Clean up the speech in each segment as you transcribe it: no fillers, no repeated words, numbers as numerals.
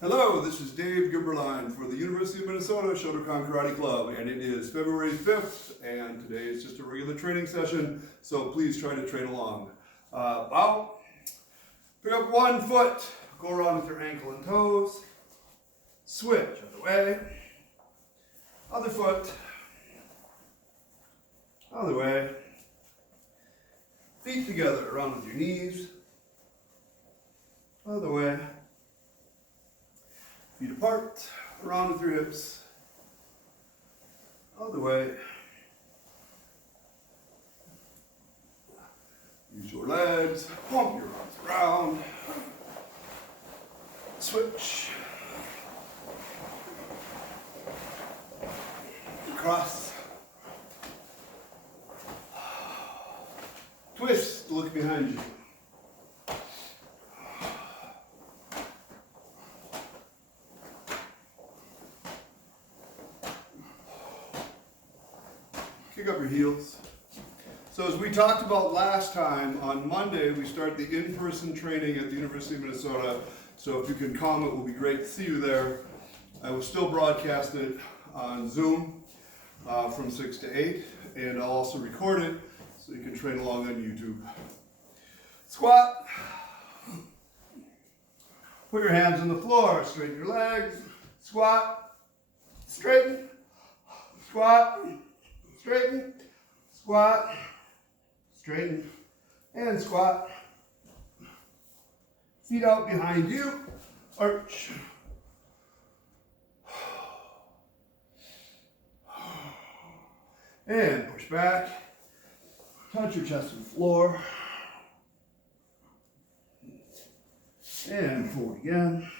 Hello, this is Dave Gimberline for the University of Minnesota Shotokan Karate Club, and it is February 5th, and today is just a regular training session, so please try to train along. Bow, pick up one foot, go around with your ankle and toes, switch, other way, other foot, other way, feet together, around with your knees, other way. Feet apart, around with your hips, other way. Use your legs, pump your arms around, switch, cross, twist, look behind you. Kick up your heels. So as we talked about last time, on Monday we start the in-person training at the University of Minnesota. So if you can come, it will be great to see you there. I will still broadcast it on Zoom from 6 to 8, and I'll also record it so you can train along on YouTube. Squat. Put your hands on the floor, straighten your legs, squat, straighten, squat, straighten, squat, straighten, and squat. Feet out behind you, arch. And push back, touch your chest to the floor. And forward again.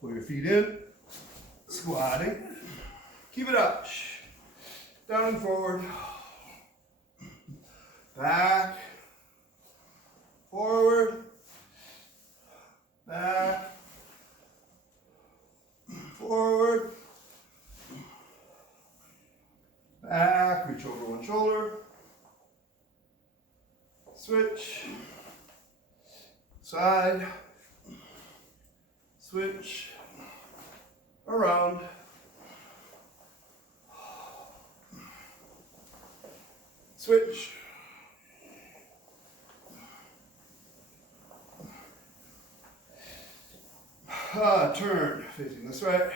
Pull your feet in, squatting. Keep it up. Down and forward. Back. Forward. Back. Forward. Back. Reach over one shoulder. Switch. Side. Switch, around, switch, turn, facing this way,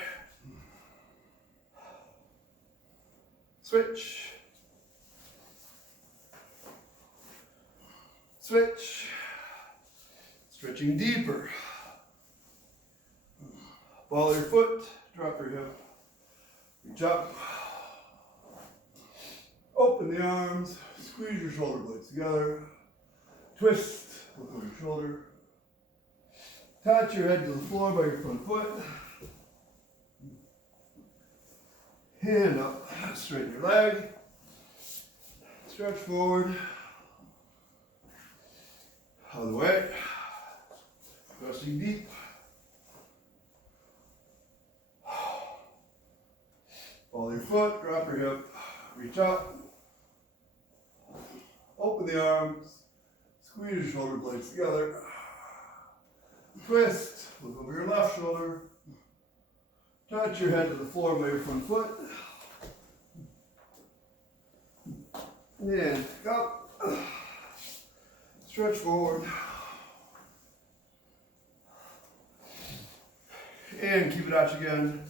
switch, switch, stretching deeper. Ball your foot, drop your hip, reach up, open the arms, squeeze your shoulder blades together, twist, look over your shoulder, touch your head to the floor by your front foot, hand up, straighten your leg, stretch forward, other way, pressing deep. Ball your foot, drop your hip, reach up, open the arms, squeeze your shoulder blades together, twist, look over your left shoulder, touch your head to the floor by your front foot, and pick up, stretch forward, and keep it arch again,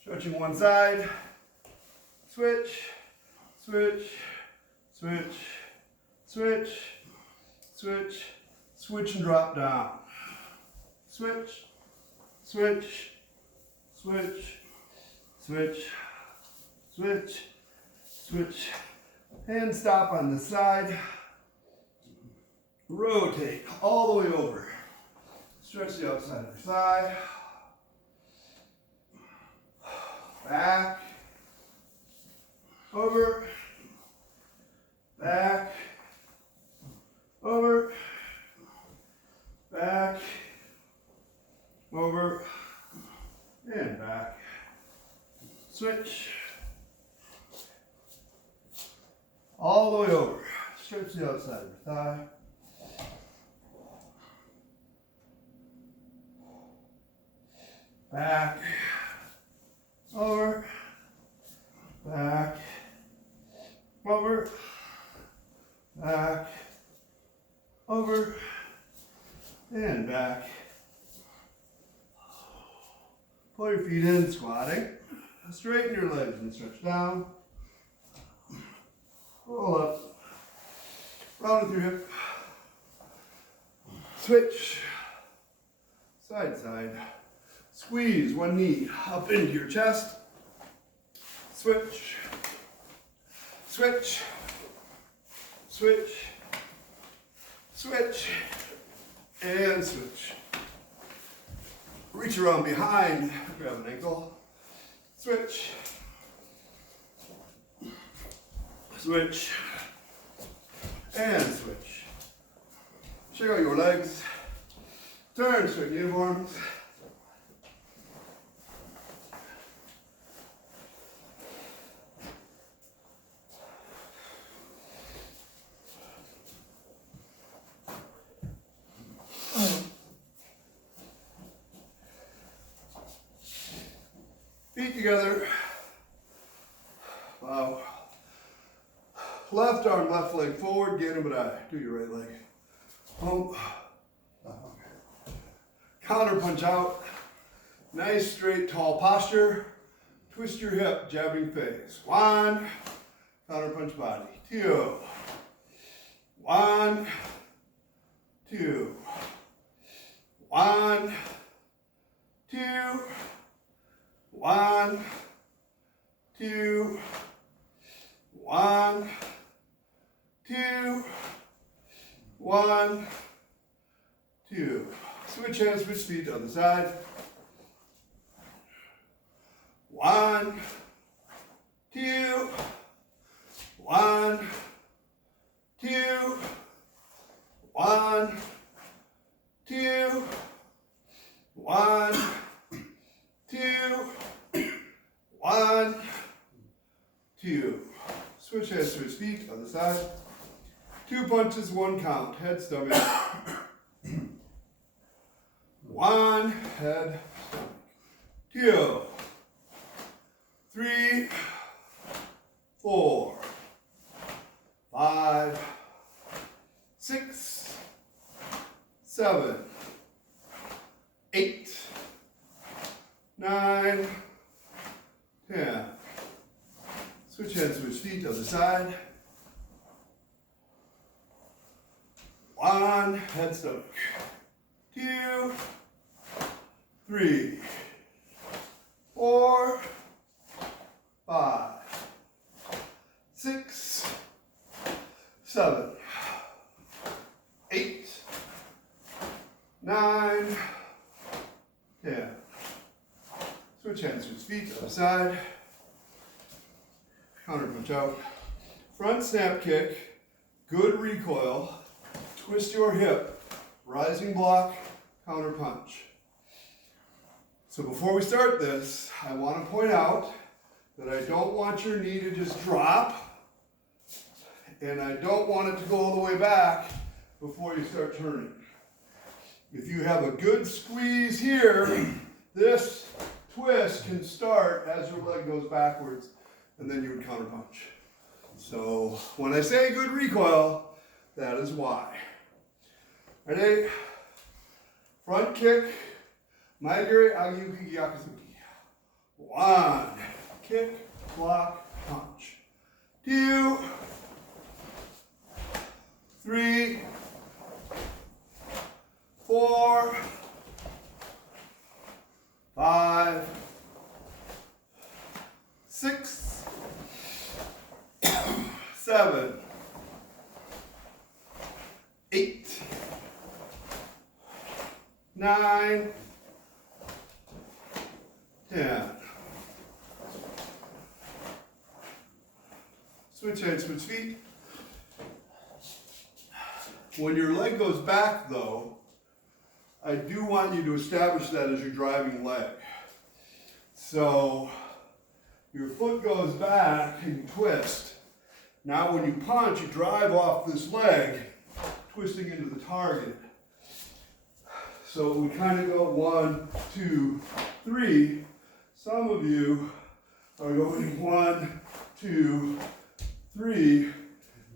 stretching one side. Switch, switch, switch, switch, switch, switch and drop down. Switch, switch, switch, switch, switch, switch, and stop on the side. Rotate all the way over. Stretch the outside of your thigh. Back. Over, back, over, back, over, and back. Switch. All the way over. Stretch Stretch the outside of your thigh. Back, over, back, over, back, over, and back. Pull your feet in, squatting. Straighten your legs and stretch down. Roll up. Round with your hip. Switch. Side, side. Squeeze one knee up into your chest. Switch. Switch. Switch. Switch. And switch. Reach around behind. Grab an ankle. Switch. Switch. And switch. Check out your legs. Turn, straighten your arms. Feet together. Wow. Left arm, left leg forward, get him, but I do your right leg. Pump. Counter punch out. Nice, straight, tall posture. Twist your hip, jabbing face. 1. Counter punch body. 2. 1. 2. 1. 2. 1. 2. 1. 2. 1. 2. Switch hands, switch feet to the other side. 1. 2. 1. 2. 1. 2. 1. 2. 1. 2. Switch hands, switch feet, other side. 2 punches, 1 count. Head, stomach. 1, head, stomach. 2, 3, 4, 5, 6, 7, 8, 9, 10. Switch hands, switch feet, other side. 1, head, stomach. 2, 3, 4, 5, 6, 7, 8, 9, 10. Switch hands, switch feet, other side. Counter punch out. Front snap kick, good recoil. Twist your hip, rising block, counter punch. So before we start this, I want to point out that I don't want your knee to just drop, and I don't want it to go all the way back before you start turning. If you have a good squeeze here, this twist can start as your leg goes backwards, and then you would counter punch. So when I say good recoil, that is why. Ready? Front kick, Maigiri Agiyuki Yakuzuki. 1, kick, block, punch. 2, 3, 4, 5, 6, 7, 8, 9, 10. Switch hands, switch feet. When your leg goes back though, I do want you to establish that as your driving leg. So your foot goes back and you twist, Now when you punch, you drive off this leg, twisting into the target. So we kind of go 1, 2, 3. Some of you are going 1, 2, 3,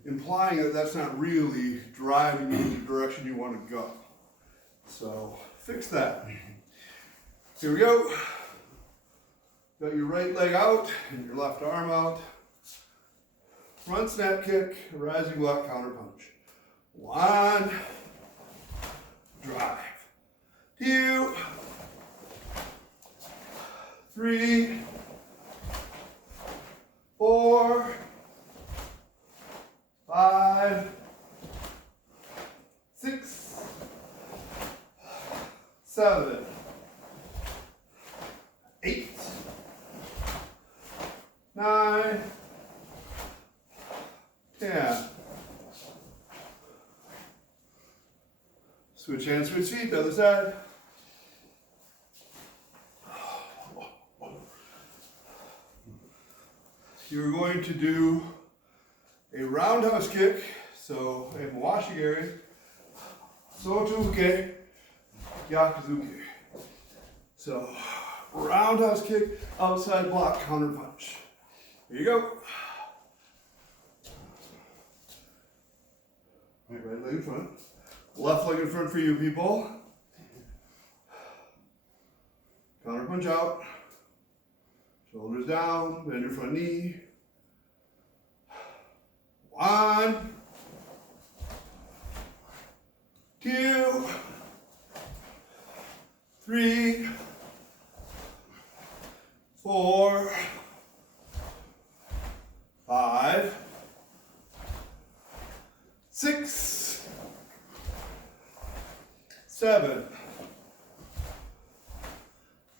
implying that that's not really driving you in the direction you want to go. So fix that. Here we go. Got your right leg out and your left arm out. Front snap kick, rising block counterpunch. 1, drive. 2, 3, 4, 5, 6, 7, 8, 9, 10. Switch hands, switch feet, the other side. You're going to do a roundhouse kick, so a mawashigiri, sotuke, yakuzuke. So, roundhouse kick, outside block, counter punch. Here you go. Right leg in front. Left leg in front for you people. Counter punch out. Shoulders down, bend your front knee. 1, 2, 3, 4, 5, 6, 7,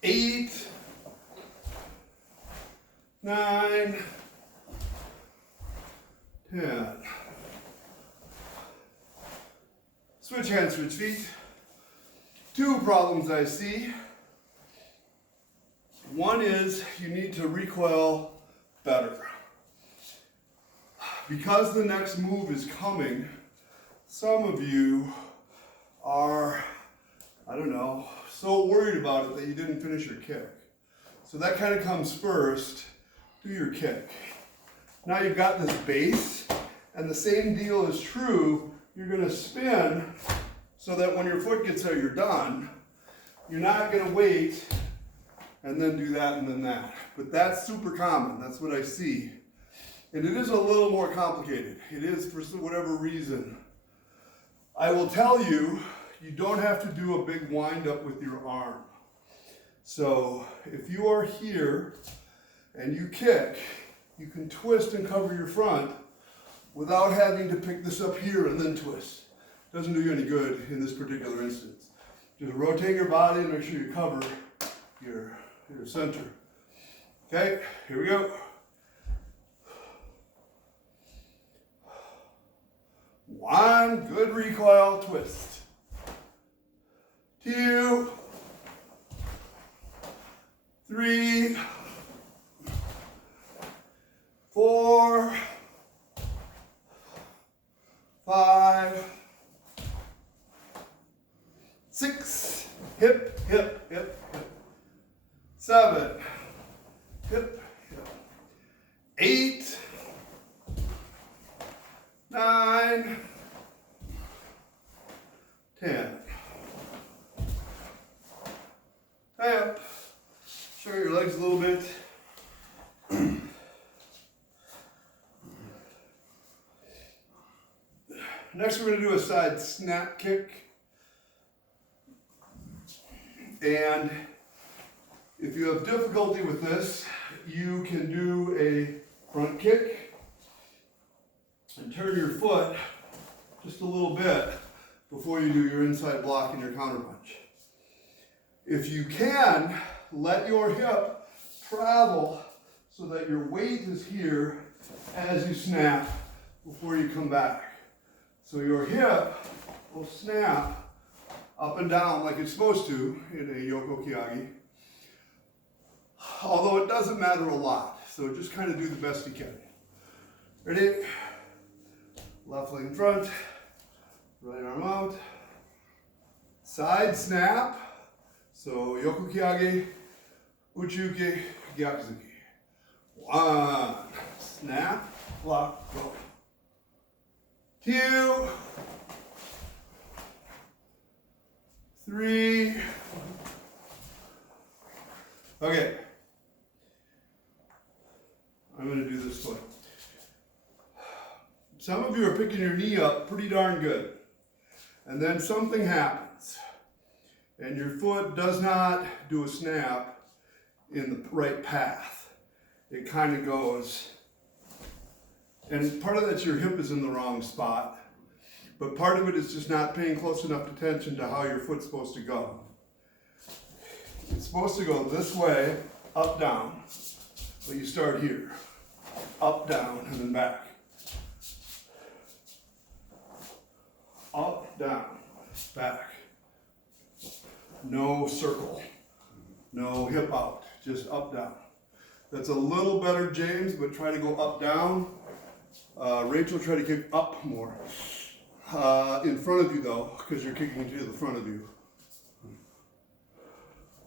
8, 9, 10. Switch hands, switch feet. 2 problems I see. One is you need to recoil better. Because the next move is coming, some of you are, I don't know, so worried about it that you didn't finish your kick. So that kind of comes first. Do your kick. Now you've got this base, and the same deal is true. You're going to spin so that when your foot gets there, you're done. You're not going to wait and then do that and then that. But that's super common. That's what I see. And it is a little more complicated. It is for whatever reason. I will tell you, you don't have to do a big wind up with your arm. So if you are here and you kick, you can twist and cover your front without having to pick this up here and then twist. Doesn't do you any good in this particular instance. Just rotate your body and make sure you cover your center. Okay, here we go. 1, good recoil, twist. 2, 3, 4, 5, 6, hip, hip, hip, hip. 7, hip, hip. 8, 9, 10. Up. Show your legs a little bit. Next, we're going to do a side snap kick. And if you have difficulty with this, you can do a front kick and turn your foot just a little bit before you do your inside block and your counter punch. If you can, let your hip travel so that your weight is here as you snap before you come back. So your hip will snap up and down like it's supposed to in a Yoko Kyagi. Although it doesn't matter a lot, so just kind of do the best you can. Ready? Left leg in front, right arm out. Side snap. So yoku kiage, uchiuke, gyakuzuki. 1, snap, block, go. 2, 3. Okay. I'm going to do this foot. Some of you are picking your knee up pretty darn good. And then something happens. And your foot does not do a snap in the right path. It kind of goes. And part of that's your hip is in the wrong spot. But part of it is just not paying close enough attention to how your foot's supposed to go. It's supposed to go this way, up, down. But you start here. Up, down, and then back. Up, down, back. No circle. No hip out. Just up, down. That's a little better, James, but try to go up, down. Rachel, try to kick up more. In front of you, though, because you're kicking to the front of you.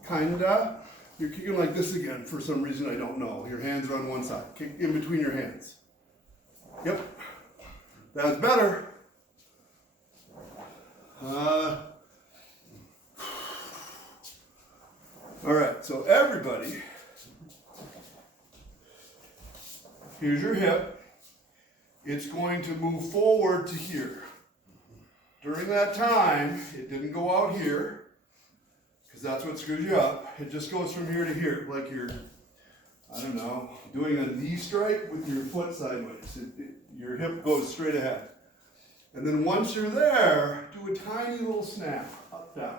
Kinda. You're kicking like this again for some reason I don't know. Your hands are on one side. Kick in between your hands. Yep. That's better. All right, so everybody, here's your hip. It's going to move forward to here. During that time, it didn't go out here, because that's what screws you up. It just goes from here to here, like you're, I don't know, doing a knee strike with your foot sideways. Your hip goes straight ahead. And then once you're there, do a tiny little snap, up, down.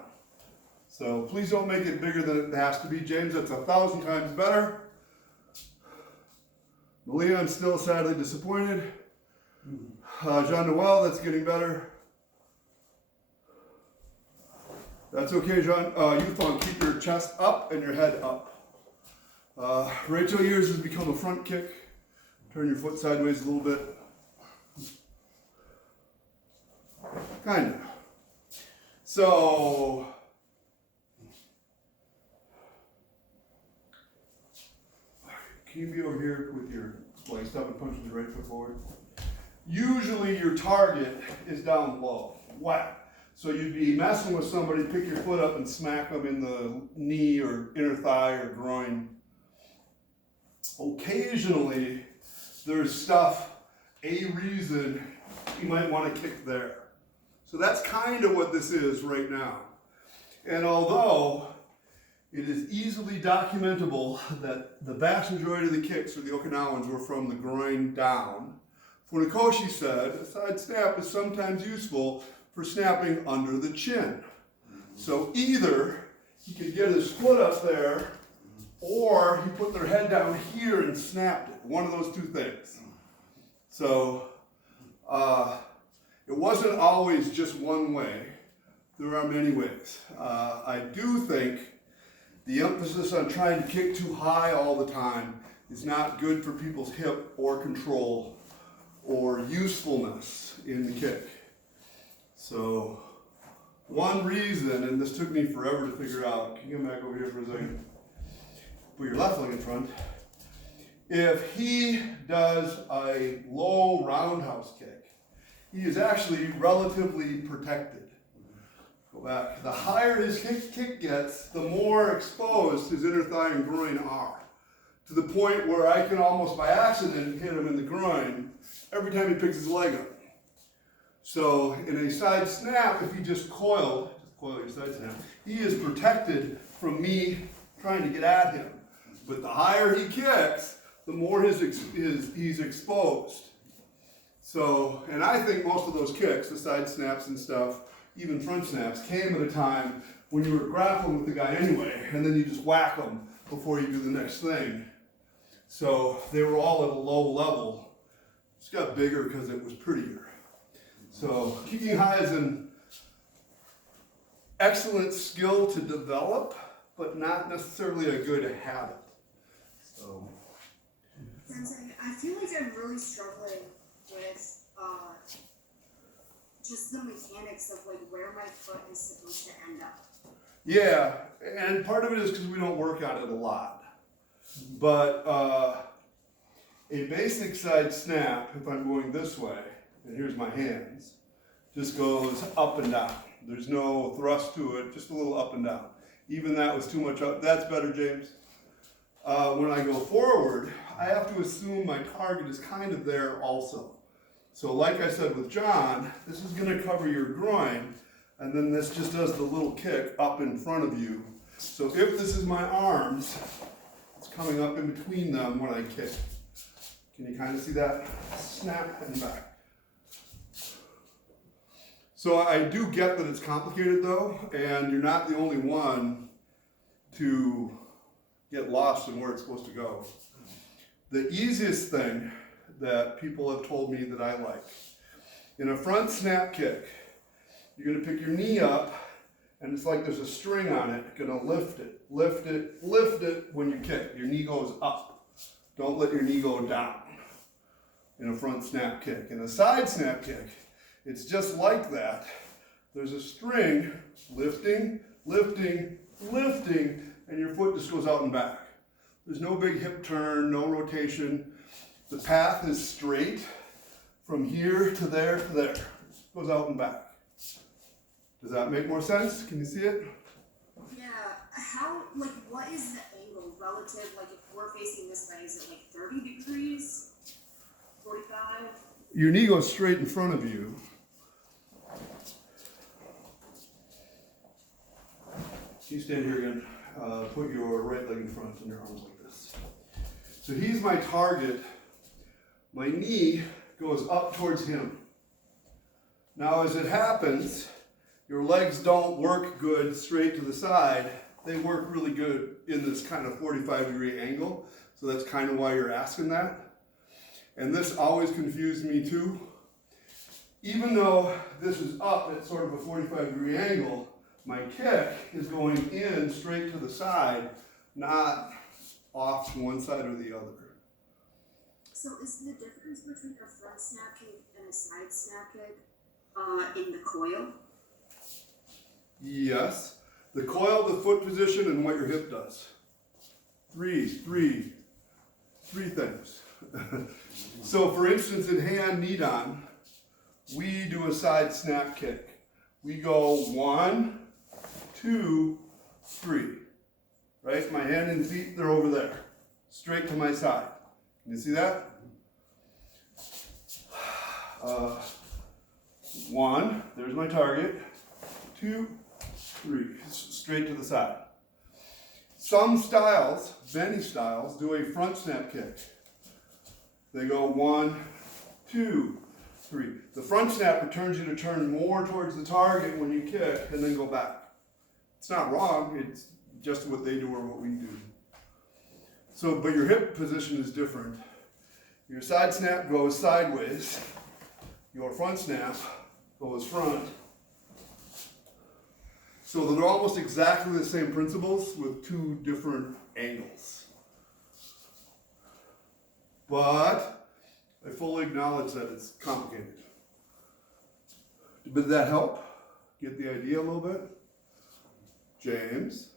So please don't make it bigger than it has to be, James. That's 1,000 times better. Leon's still sadly disappointed. Jean-Noel, that's getting better. That's okay, Jean. Yufeng, keep your chest up and your head up. Rachel, yours has become a front kick. Turn your foot sideways a little bit. Kind of. So, can you be over here with your leg stop and punch with your right foot forward? Usually your target is down low, whack. So you'd be messing with somebody, pick your foot up and smack them in the knee or inner thigh or groin. Occasionally, there's stuff, a reason you might want to kick there. So that's kind of what this is right now. And although it is easily documentable that the vast majority of the kicks for the Okinawans were from the groin down, Funakoshi said a side snap is sometimes useful for snapping under the chin. So either he could get his foot up there, or he put their head down here and snapped it. One of those two things. So it wasn't always just one way. There are many ways. I do think the emphasis on trying to kick too high all the time is not good for people's hip or control or usefulness in the kick. So one reason, and this took me forever to figure out, can you come back over here for a second? Put your left leg in front. If he does a low roundhouse kick, he is actually relatively protected. Go back. The higher his kick gets, the more exposed his inner thigh and groin are. To the point where I can almost by accident hit him in the groin every time he picks his leg up. So in a side snap, if he just coil your side snap, he is protected from me trying to get at him. But the higher he kicks, the more he's exposed. So, and I think most of those kicks, the side snaps and stuff, even front snaps, came at a time when you were grappling with the guy anyway, and then you just whack them before you do the next thing. So they were all at a low level. It's got bigger because it was prettier. So kicking high is an excellent skill to develop, but not necessarily a good habit. So Sensei, I feel like I'm really struggling with just the mechanics of like where my foot is supposed to end up. Yeah, and part of it is because we don't work on it a lot. But a basic side snap, if I'm going this way, and here's my hands, just goes up and down. There's no thrust to it, just a little up and down. Even that was too much up. That's better, James. When I go forward, I have to assume my target is kind of there also. So like I said with John, this is going to cover your groin, and then this just does the little kick up in front of you. So if this is my arms, it's coming up in between them when I kick. Can you kind of see that? Snap and back. So I do get that it's complicated though, and you're not the only one to get lost in where it's supposed to go. The easiest thing that people have told me that I like, in a front snap kick, you're gonna pick your knee up, and it's like there's a string on it, gonna lift it, lift it, lift it when you kick. Your knee goes up. Don't let your knee go down in a front snap kick. In a side snap kick, it's just like that. There's a string lifting, lifting, lifting, and your foot just goes out and back. There's no big hip turn, no rotation. The path is straight from here to there to there. It goes out and back. Does that make more sense? Can you see it? Yeah. How, like, what is the angle relative? Like, if we're facing this way, is it like 30 degrees? 45? Your knee goes straight in front of you. You stand here again. Put your right leg in front and your arms like this. So he's my target. My knee goes up towards him. Now as it happens, your legs don't work good straight to the side. They work really good in this kind of 45-degree angle. So that's kind of why you're asking that. And this always confused me too. Even though this is up at sort of a 45-degree angle, my kick is going in straight to the side, not off to one side or the other. So is the difference between a front snap kick and a side snap kick in the coil? Yes. The coil, the foot position, and what your hip does. Three things. So for instance, in Heian Nidan, we do a side snap kick. We go 1, 2, 3. Right? My hand and feet, they're over there. Straight to my side. Can you see that? 1, there's my target. 2, 3, straight to the side. Some styles, many styles, do a front snap kick. They go 1, 2, 3. The front snap returns you to turn more towards the target when you kick and then go back. It's not wrong, it's just what they do or what we do. So, but your hip position is different. Your side snap goes sideways. Your front snap goes front. So they're almost exactly the same principles with two different angles. But I fully acknowledge that it's complicated. Did that help? Get the idea a little bit? James?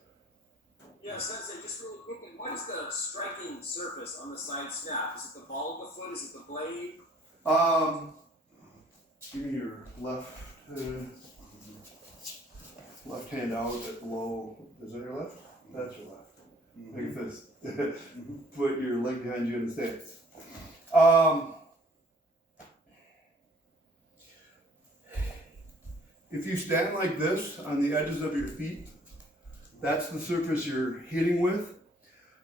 Yeah, Sensei, just really quickly, what is the striking surface on the side snap? Is it the ball of the foot? Is it the blade? Give me your left hand out a bit below. Is that your left? That's your left. Make a fist. Put your leg behind you in the stance. If you stand like this on the edges of your feet, that's the surface you're hitting with.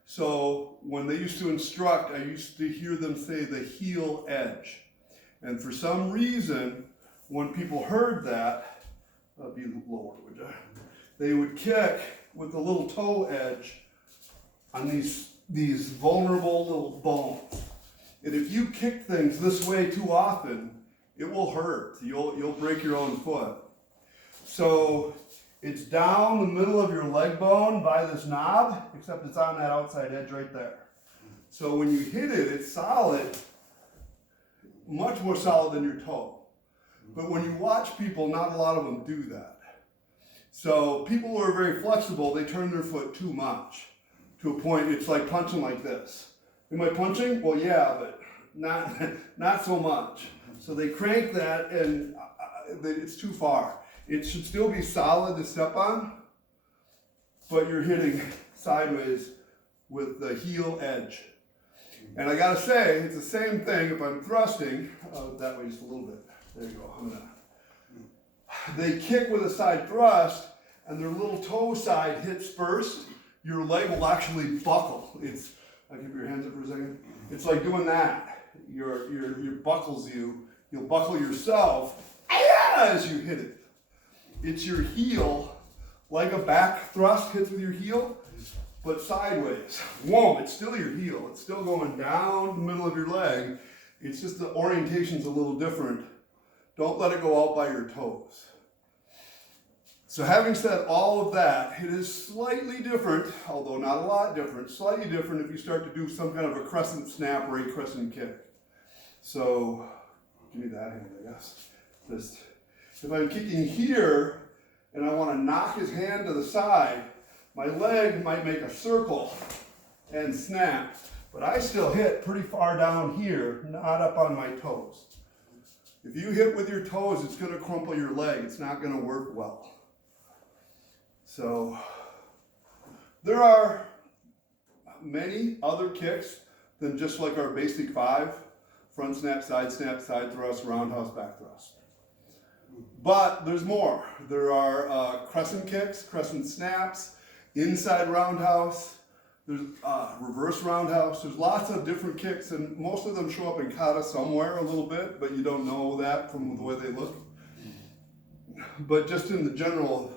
So when they used to instruct, I used to hear them say the heel edge. And for some reason, when people heard that, be lower, would you? They would kick with the little toe edge on these vulnerable little bones. And if you kick things this way too often, it will hurt. You'll break your own foot. So it's down the middle of your leg bone by this knob, except it's on that outside edge right there. So when you hit it, it's solid, much more solid than your toe. But when you watch people, not a lot of them do that. So people who are very flexible, they turn their foot too much to a point. It's like punching like this. Am I punching? Well, yeah, but not so much. So they crank that, and it's too far. It should still be solid to step on, but you're hitting sideways with the heel edge. And I gotta say, it's the same thing if I'm thrusting, that way just a little bit. There you go, they kick with a side thrust, and their little toe side hits first. Your leg will actually buckle. I'll give your hands up for a second. It's like doing that. Your buckles you. You'll buckle yourself as you hit it. It's your heel, like a back thrust hits with your heel, but sideways. Whoa, it's still your heel. It's still going down the middle of your leg. It's just the orientation's a little different. Don't let it go out by your toes. So having said all of that, it is slightly different, although not a lot different, slightly different if you start to do some kind of a crescent snap or a crescent kick. So, give me that hand, I guess. Just, if I'm kicking here and I want to knock his hand to the side, my leg might make a circle and snap, but I still hit pretty far down here, not up on my toes. If you hit with your toes, it's going to crumple your leg. It's not going to work well. So, there are many other kicks than just like our basic 5. Front snap, side thrust, roundhouse, back thrust. But there's more. There are crescent kicks, crescent snaps, inside roundhouse, there's reverse roundhouse. There's lots of different kicks, and most of them show up in kata somewhere a little bit, but you don't know that from the way they look. But just in the general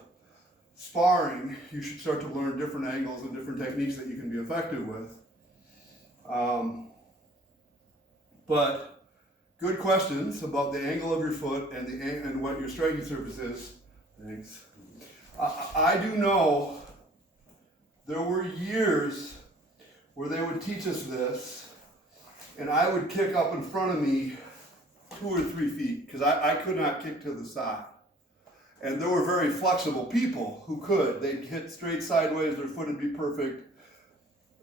sparring, you should start to learn different angles and different techniques that you can be effective with. But good questions about the angle of your foot and what your striking surface is. Thanks. I do know there were years where they would teach us this, and I would kick up in front of me 2 or 3 feet because I could not kick to the side. And there were very flexible people who could. They'd hit straight sideways, their foot would be perfect.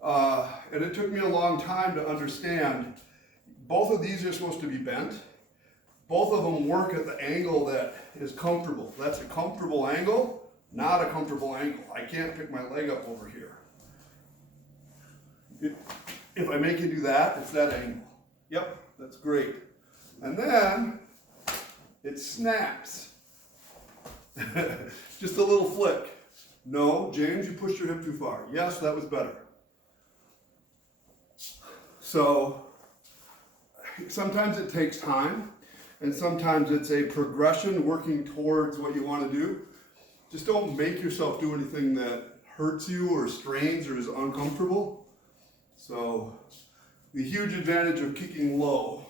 And it took me a long time to understand both of these are supposed to be bent. Both of them work at the angle that is comfortable. That's a comfortable angle, not a comfortable angle. I can't pick my leg up over here. If I make you do that, it's that angle. Yep, that's great. And then it snaps. Just a little flick. No, James, you pushed your hip too far. Yes, that was better. So sometimes it takes time, and sometimes it's a progression working towards what you want to do. Just don't make yourself do anything that hurts you or strains or is uncomfortable. So the huge advantage of kicking low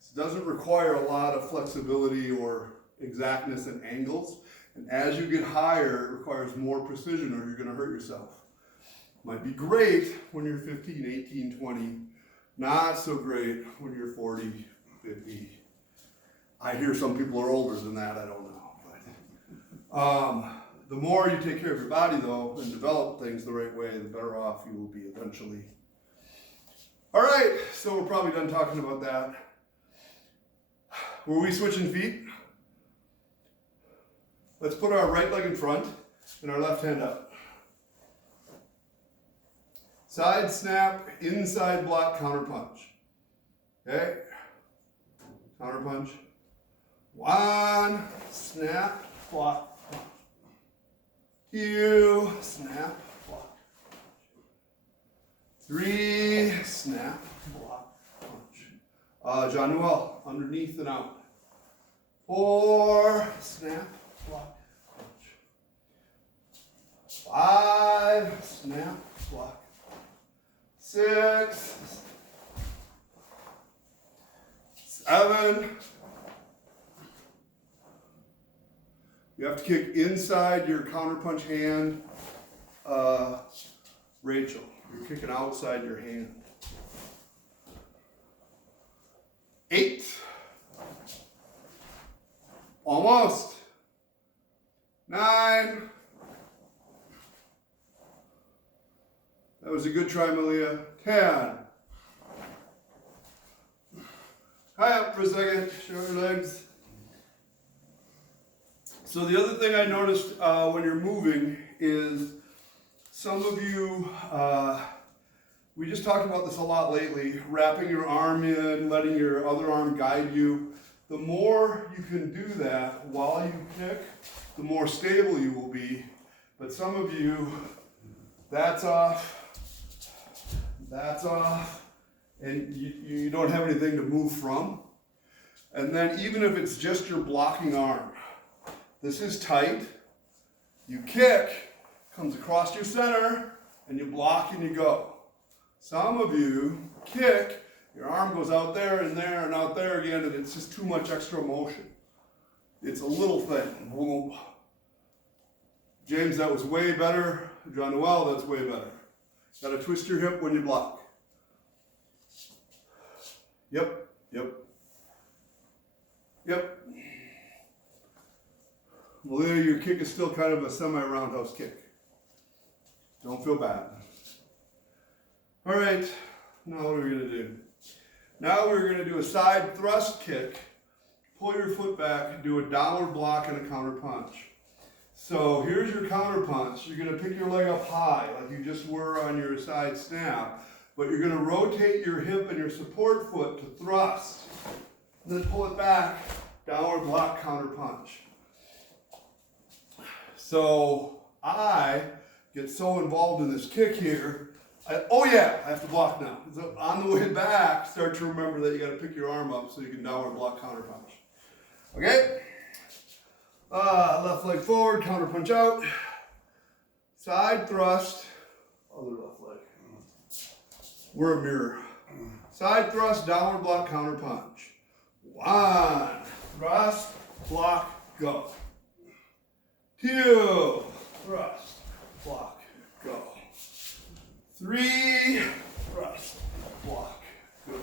is it doesn't require a lot of flexibility or exactness in angles. And as you get higher, it requires more precision or you're going to hurt yourself. Might be great when you're 15, 18, 20. Not so great when you're 40, 50. I hear some people are older than that, I don't know. But the more you take care of your body, though, and develop things the right way, the better off you will be eventually. All right, so we're probably done talking about that. Were we switching feet? Let's put our right leg in front and our left hand up. Side snap, inside block, counter punch. Okay? Counter punch. 1, snap, block, punch. 2, snap, block. 3, snap, block, punch. John Newell, underneath and out. 4, snap, block, punch. 5, snap, block. 6, 7. You have to kick inside your counterpunch hand. Rachel, you're kicking outside your hand. 8. Almost. 9. That was a good try, Malia. 10. High up for a second, show your legs. So the other thing I noticed when you're moving is some of you, we just talked about this a lot lately, wrapping your arm in, letting your other arm guide you. The more you can do that while you kick, the more stable you will be. But some of you, that's off, and you don't have anything to move from. And then even if it's just your blocking arm, this is tight, you kick, comes across your center, and you block and you go. Some of you kick, your arm goes out there and out there again, and it's just too much extra motion. It's a little thing. Boom. James, that was way better. John Noel, that's way better. Got to twist your hip when you block. Yep. Malia, your kick is still kind of a semi-roundhouse kick. Don't feel bad. All right, now what are we going to do? Now we're going to do a side thrust kick. Pull your foot back, do a downward block and a counter punch. So here's your counter punch. You're going to pick your leg up high like you just were on your side snap, but you're going to rotate your hip and your support foot to thrust. And then pull it back, downward block, counter punch. So I get so involved in this kick here, I have to block now. So on the way back, start to remember that you got to pick your arm up so you can downward block, counter punch. Okay? Left leg forward, counter punch out. Side thrust, other left leg. We're a mirror. Side thrust, downward block, counter punch. 1, thrust, block, go. 2, thrust, block, go. 3, thrust, block, go.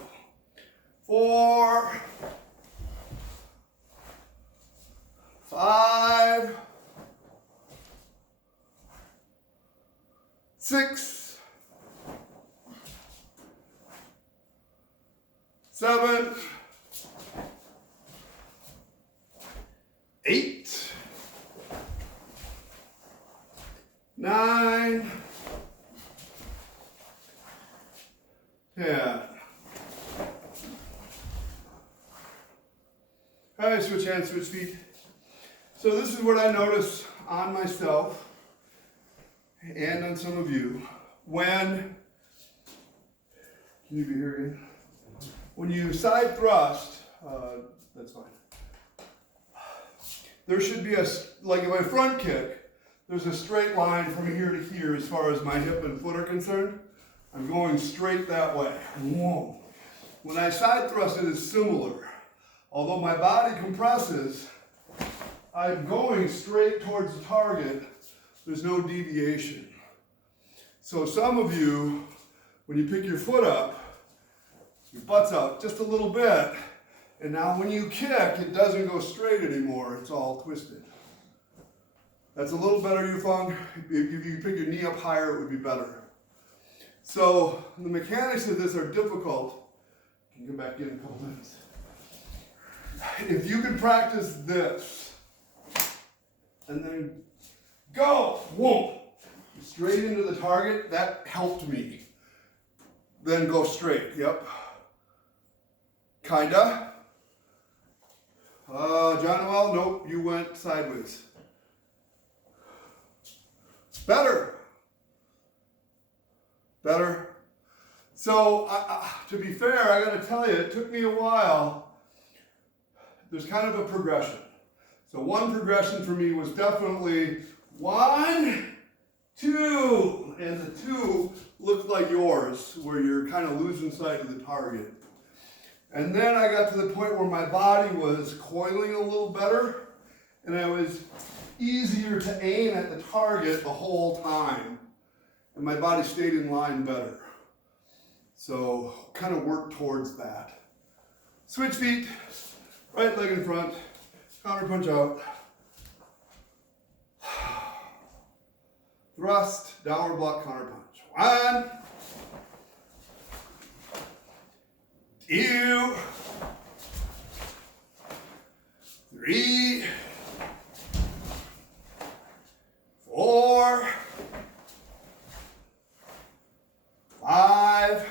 4, 5, 6, 7, 8, 9, 10. All right, switch hands, switch feet. So this is what I notice on myself and on some of you when, can you be here again? When you side thrust, that's fine. There should be like if I front kick, there's a straight line from here to here as far as my hip and foot are concerned. I'm going straight that way. Whoa. When I side thrust, it is similar. Although my body compresses, I'm going straight towards the target. There's no deviation. So some of you, when you pick your foot up, your butt's up just a little bit, and now when you kick, it doesn't go straight anymore. It's all twisted. That's a little better, Yufeng. If you pick your knee up higher, it would be better. So the mechanics of this are difficult. You can come back in a couple minutes. If you can practice this, and then go, whoa, straight into the target, that helped me. Then go straight, yep. Kinda. John Noel, nope, you went sideways. Better. So, to be fair, I gotta tell you, it took me a while. There's kind of a progression. So one progression for me was definitely 1, 2, and the 2 looked like yours, where you're kind of losing sight of the target. And then I got to the point where my body was coiling a little better, and it was easier to aim at the target the whole time, and my body stayed in line better. So kind of work towards that. Switch feet, right leg in front, counterpunch out. Thrust, downward block, counterpunch. 1, 2, 3, 4, 5,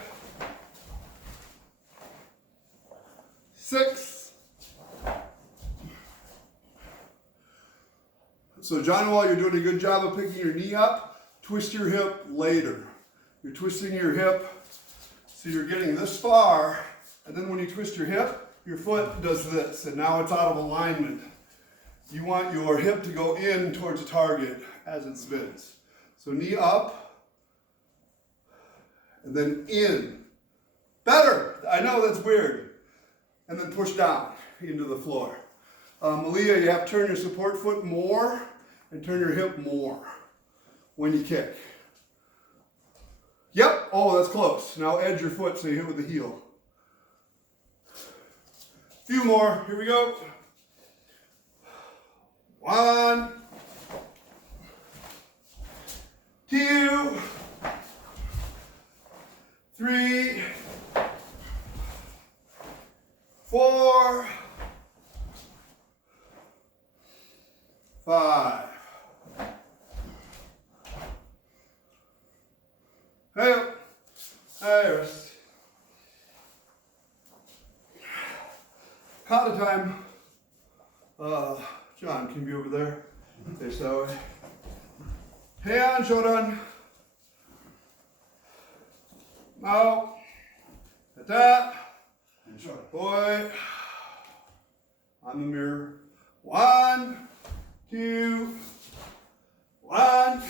6. So John Wall, you're doing a good job of picking your knee up. Twist your hip later. You're twisting your hip so you're getting this far, and then when you twist your hip, your foot does this, and now it's out of alignment. You want your hip to go in towards the target as it spins. So knee up, and then in. Better! I know that's weird. And then push down into the floor. Malia, you have to turn your support foot more and turn your hip more when you kick. Yep, oh, that's close. Now edge your foot so you hit with the heel. Few more, here we go. 1, 2, 3, 4, 5. Hey up. Hey, rest. Kata time. John, can you be over there? Face that way. Heian, Shodan. Now. Kata. Boy. On the mirror. 1, 2. 1,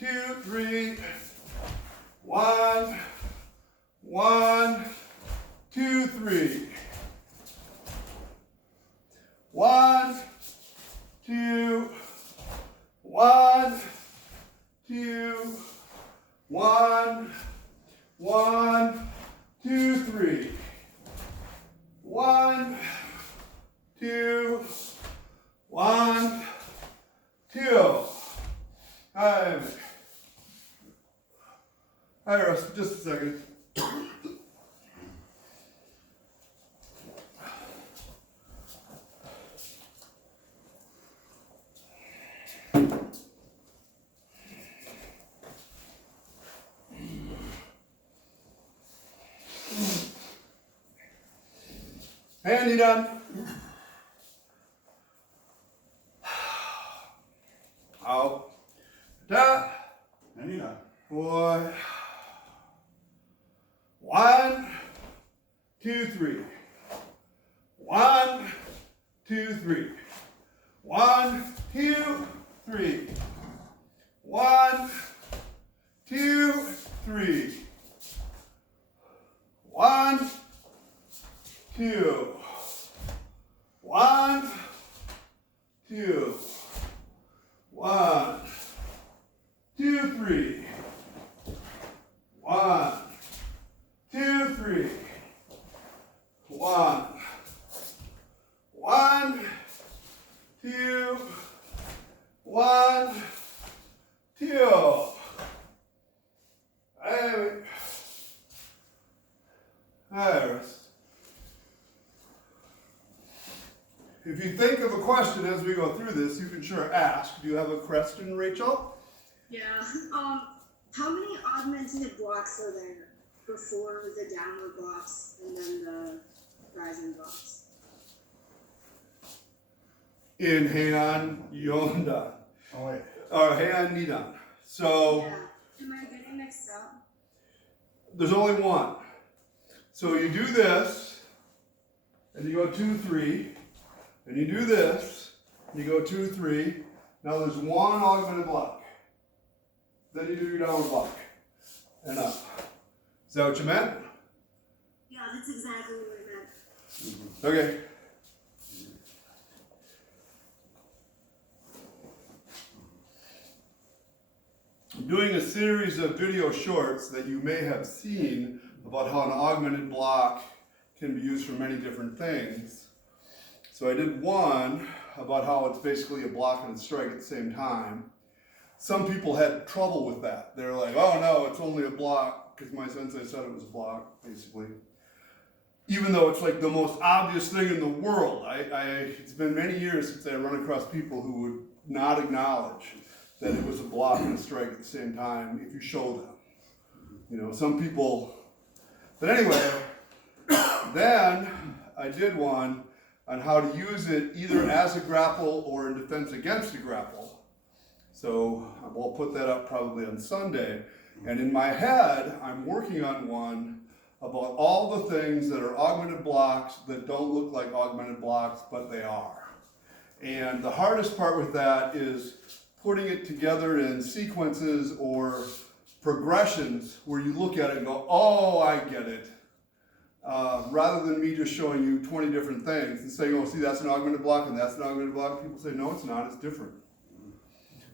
2, 3. 1, 1, 2, 3. 1, 2, 1, 2, 1, 1, 2, 3. 1, 2, 1, 2. All right, rest just a second. And Nidan. Out. Da. And Nidan. Boy. 1, 2, 3. 1, 2, 3. 1, 2, 3. 1, 2, 3. 1, 2. 1, 2. 1, 2, 3. 1, 2, 3. 1, 1, 2, 1, 2. Rest. If you think of a question as we go through this, you can sure ask. Do you have a question, Rachel? Yeah. How many augmented blocks are there before the downward blocks and then the rising blocks? In Heian, Yondan. Oh, wait. Or Heian, Nidan. So Yeah. Am I getting mixed up? there's only one. So you do this, and you go 2, 3, and you do this, and you go 2, 3. Now there's one augmented block. Then you do your downward block, and up. Is that what you meant? Yeah, that's exactly what I meant. Okay. I'm doing a series of video shorts that you may have seen about how an augmented block can be used for many different things. So I did one about how it's basically a block and a strike at the same time. Some people had trouble with that. They're like, oh no, it's only a block, because my sensei said it was a block, basically. Even though it's like the most obvious thing in the world. It's been many years since I run across people who would not acknowledge that it was a block and a strike at the same time if you show them. You know, some people, but anyway, then I did one on how to use it either as a grapple or in defense against a grapple. So we'll put that up probably on Sunday. And in my head, I'm working on one about all the things that are augmented blocks that don't look like augmented blocks, but they are. And the hardest part with that is putting it together in sequences or progressions where you look at it and go, oh, I get it. Rather than me just showing you 20 different things and saying, oh, see, that's an augmented block and that's an augmented block. People say, no, it's not, it's different.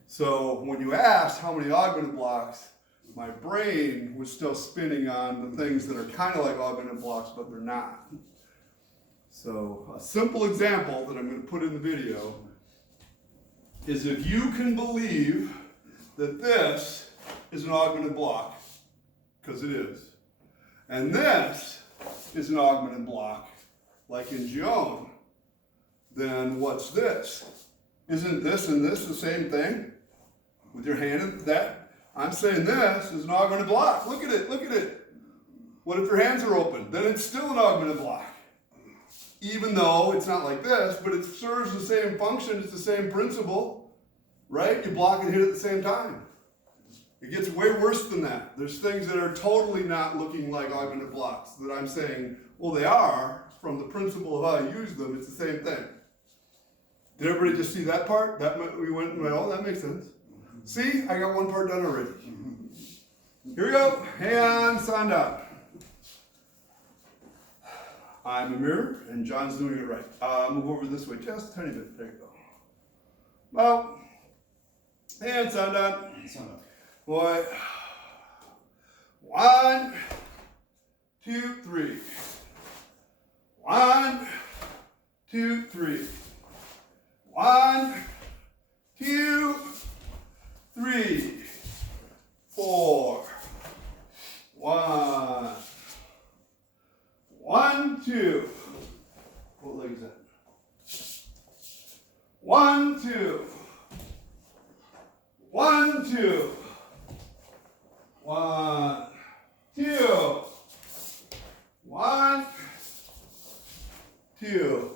So when you asked how many augmented blocks, my brain was still spinning on the things that are kind of like augmented blocks, but they're not. So a simple example that I'm going to put in the video is if you can believe that this is an augmented block, because it is, and this is an augmented block, like in Gion, then what's this? Isn't this and this the same thing? With your hand in that? I'm saying this is an augmented block. Look at it, look at it. What if your hands are open? Then it's still an augmented block. Even though it's not like this, but it serves the same function, it's the same principle, right? You block and hit at the same time. It gets way worse than that. There's things that are totally not looking like augmented blocks that I'm saying, well, they are, from the principle of how I use them, it's the same thing. Did everybody just see that part? We went, well, that makes sense. See, I got one part done already. Here we go. Heian, Sandan. I'm a mirror, and John's doing it right. Move over this way just a tiny bit. There you go. Well, Heian, Sandan. Boy. 1, 2, 3. 1, 2, 3. 1, 2, 3, 4, 1, 1, 2. What leg is that? 1, 2. 1, 2. 1, 2. 1, 2.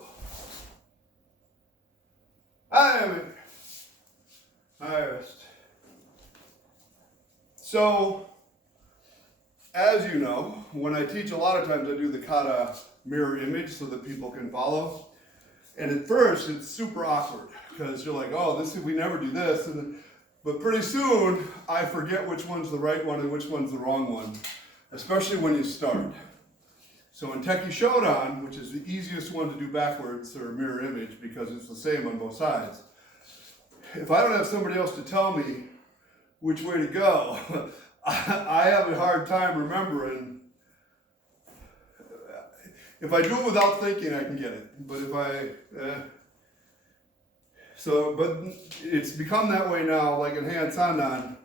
Harvest. So, as you know, when I teach, a lot of times I do the kata mirror image so that people can follow. And at first, it's super awkward because you're like, oh, we never do this. But pretty soon, I forget which one's the right one and which one's the wrong one, especially when you start. So in Teki Shodan, which is the easiest one to do backwards or mirror image because it's the same on both sides, if I don't have somebody else to tell me which way to go, I have a hard time remembering. If I do it without thinking, I can get it. But but it's become that way now, like in Heian Sandan,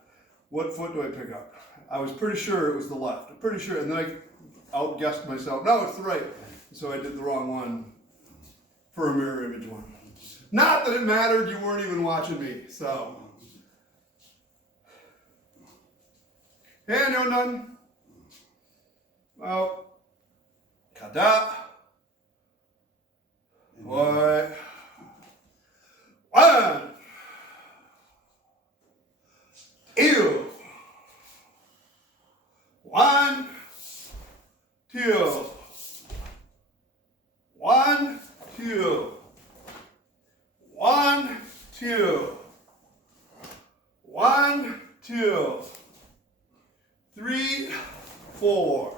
what foot do I pick up? I was pretty sure it was the left. I'm pretty sure, and then I outguessed myself. No, it's the right. So I did the wrong one for a mirror image one. Not that it mattered, you weren't even watching me, so. Heian Yondan. Well, Kata. Boy. 1. 2. 1, 2. 1, 2. 1, 2. 1, 2. 3, 4.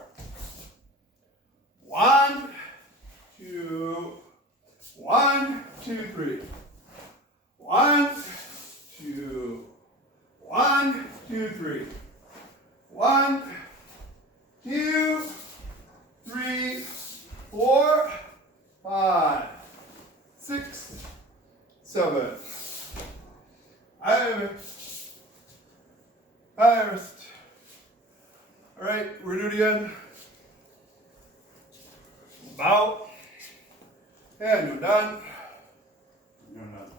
1, 2. 1, 2, 3. 1, 2. 1, 2, 3. 1, 2, 3, 4. 5, 6, 7. Iris. Iris. All right, we're gonna do it again. Bow. And you're done. You're done.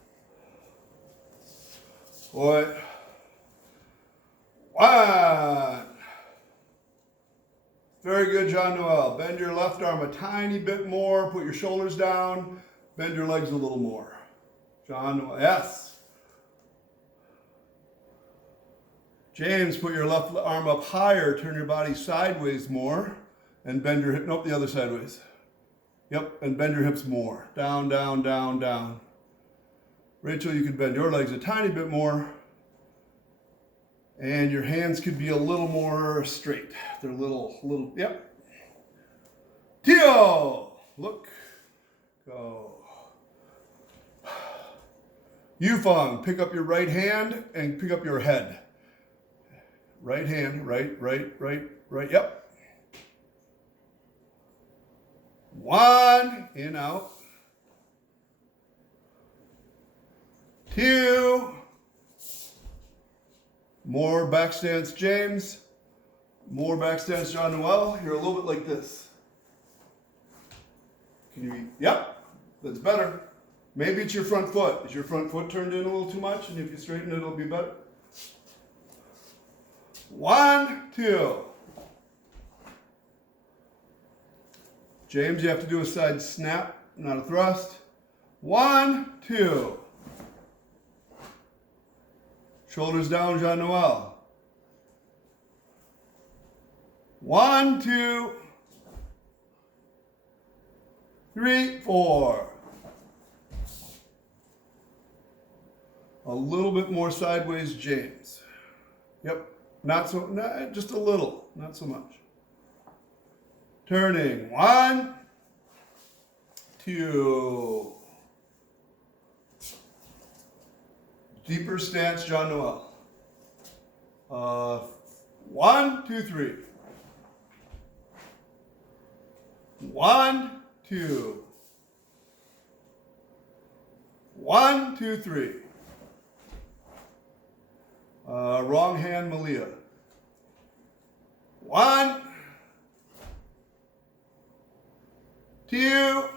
What? 1. Very good, Jean Noel. Bend your left arm a tiny bit more. Put your shoulders down. Bend your legs a little more. Jean Noel. Yes. James, put your left arm up higher. Turn your body sideways more. And bend your hip. Nope, the other sideways. Yep, and bend your hips more. Down, down, down, down. Rachel, you could bend your legs a tiny bit more. And your hands could be a little more straight. They're yep. Tio, look, go. Yufeng, pick up your right hand and pick up your head. Right hand, right, yep. 1, in, out. 2. More back stance, James. More back stance, Jean Noel. You're a little bit like this. Can you, yep, that's better. Maybe it's your front foot. Is your front foot turned in a little too much? And if you straighten it, it'll be better. 1, 2. James, you have to do a side snap, not a thrust. 1, 2. Shoulders down, Jean Noel. 1, 2, 3, 4. A little bit more sideways, James. Yep, just a little, not so much. Turning, 1, 2. Deeper stance, Jean Noel. 1, 2, 3. 1, 2. 1, 2, 3. Wrong hand, Malia. 1, 2,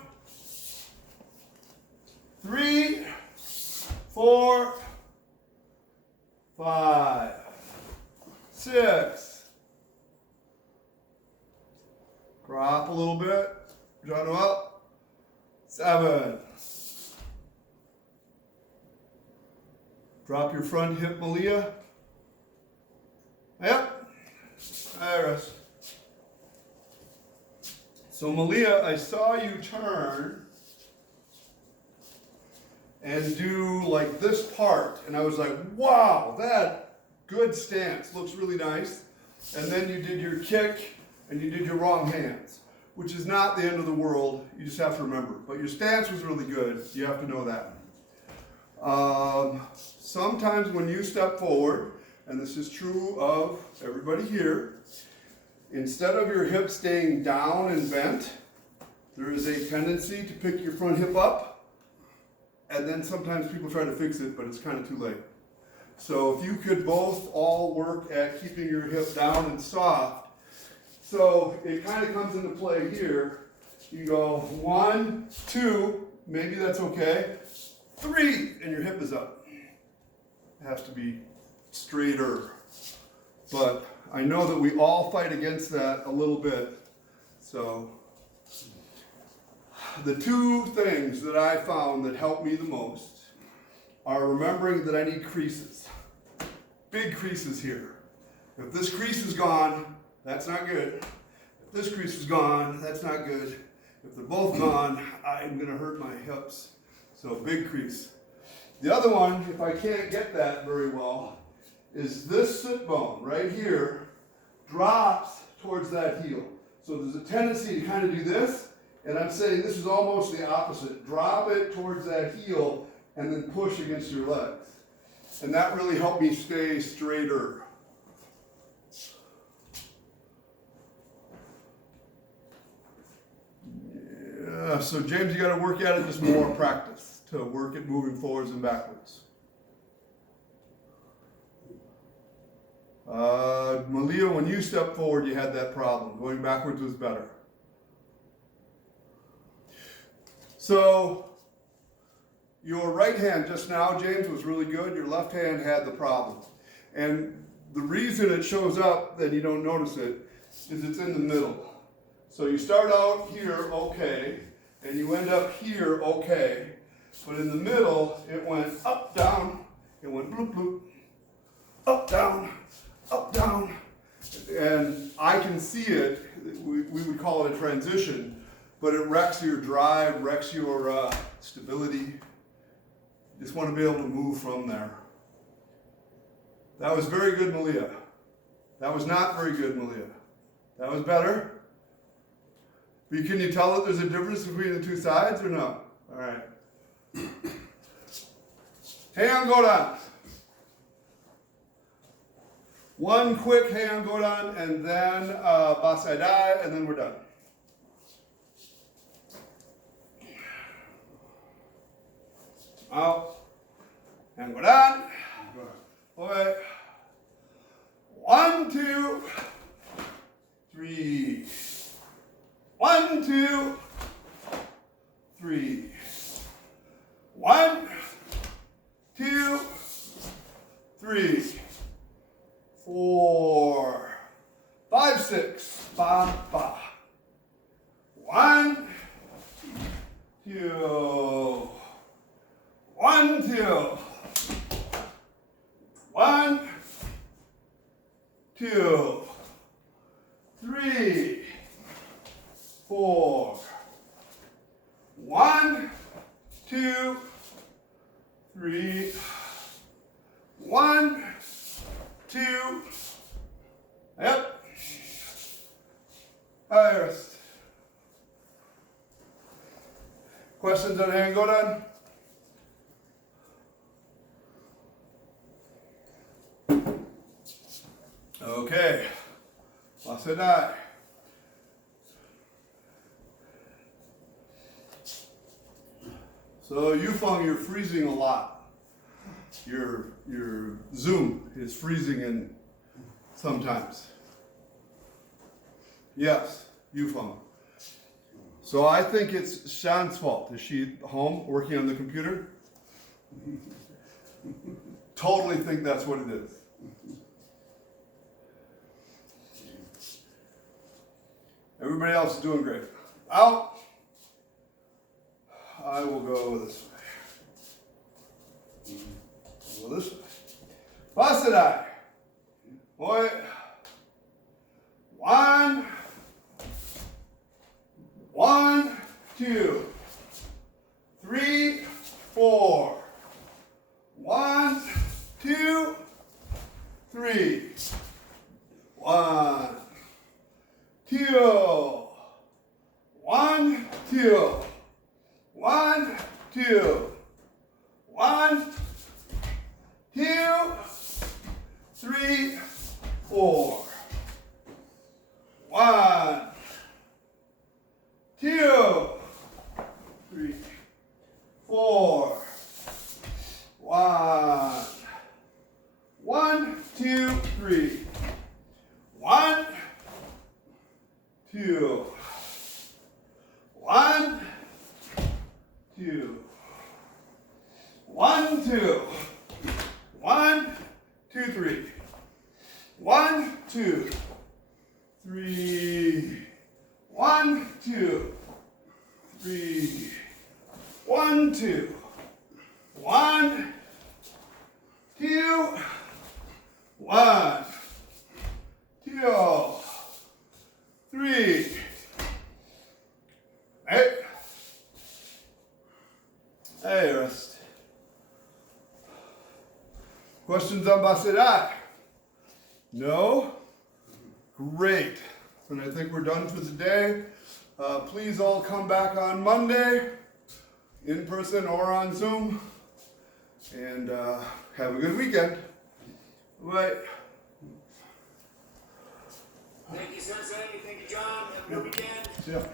3, 4, 5, 6. Drop a little bit. Jean Noel. 7. Drop your front hip, Malia. Yep. Iris. So Malia, I saw you turn and do like this part, and I was like, wow, that good stance, looks really nice. And then you did your kick and you did your wrong hands, which is not the end of the world. You just have to remember. But your stance was really good. You have to know that. Sometimes when you step forward, and this is true of everybody here, instead of your hip staying down and bent, there is a tendency to pick your front hip up, and then sometimes people try to fix it, but it's kind of too late. So if you could both all work at keeping your hip down and soft, so it kind of comes into play here. You go 1, 2, maybe that's okay. 3, and your hip is up. It has to be straighter. But I know that we all fight against that a little bit. So the 2 things that I found that help me the most are remembering that I need creases. Big creases here. If this crease is gone, that's not good. If this crease is gone, that's not good. If they're both gone, I'm gonna hurt my hips. So big crease. The other one, if I can't get that very well, is this sit bone right here drops towards that heel. So there's a tendency to kind of do this, and I'm saying this is almost the opposite. Drop it towards that heel and then push against your legs. And that really helped me stay straighter. So James, you got to work at it just more practice to work at moving forwards and backwards. Malia, when you stepped forward, you had that problem. Going backwards was better. So your right hand just now, James, was really good. Your left hand had the problem. And the reason it shows up that you don't notice it is it's in the middle. So you start out here, okay, and you end up here, okay. But in the middle, it went up, down, it went bloop, bloop, up, down, and I can see it. We would call it a transition, but it wrecks your drive, wrecks your stability. You just want to be able to move from there. That was very good, Malia. That was not very good, Malia. That was better. But can you tell that there's a difference between the two sides or no? All right. Heian Godan. One quick Heian Godan and then Bassai Dai, and then we're done. Out. Heian Godan. Okay. 1, 2, 3. 1, 2, 3. 1, 2, 3, 4, 5, 6. Ba, ba. 1, 2. 1, 2. 1, 2, 3, 4. 1, 2, 3. 1, 2. Yep. Rest. Questions on Heian Godan? Okay. Bassai Dai. So Yufeng, you're freezing a lot. Your zoom is freezing in sometimes. Yes, Yufeng. So I think it's Shan's fault. Is she home working on the computer? Totally think that's what it is. Everybody else is doing great. Out. I will go this way. I'll go this way. Bassai Dai. Boy. 1. 1, 2, 3, 4. 1, 2, 3. 1, 2. 1, 2. 1, 2. 1, 2, 3, 4. 1, 2, 3, 4. 1, 1, 2, 3. 1, 2. 1, 2. 1, 2. 1, 2, 3. 1, 2, 3. 1, 2, 3. 1, 2. 1, 2. 1, 2, 3. Hey. Hey, rest. Questions on Bassai Dai? No? Great. And I think we're done for the day. Please all come back on Monday, in person or on Zoom. And have a good weekend. Bye. Thank you, Sensei. Thank you, John. Have a good weekend. Yeah.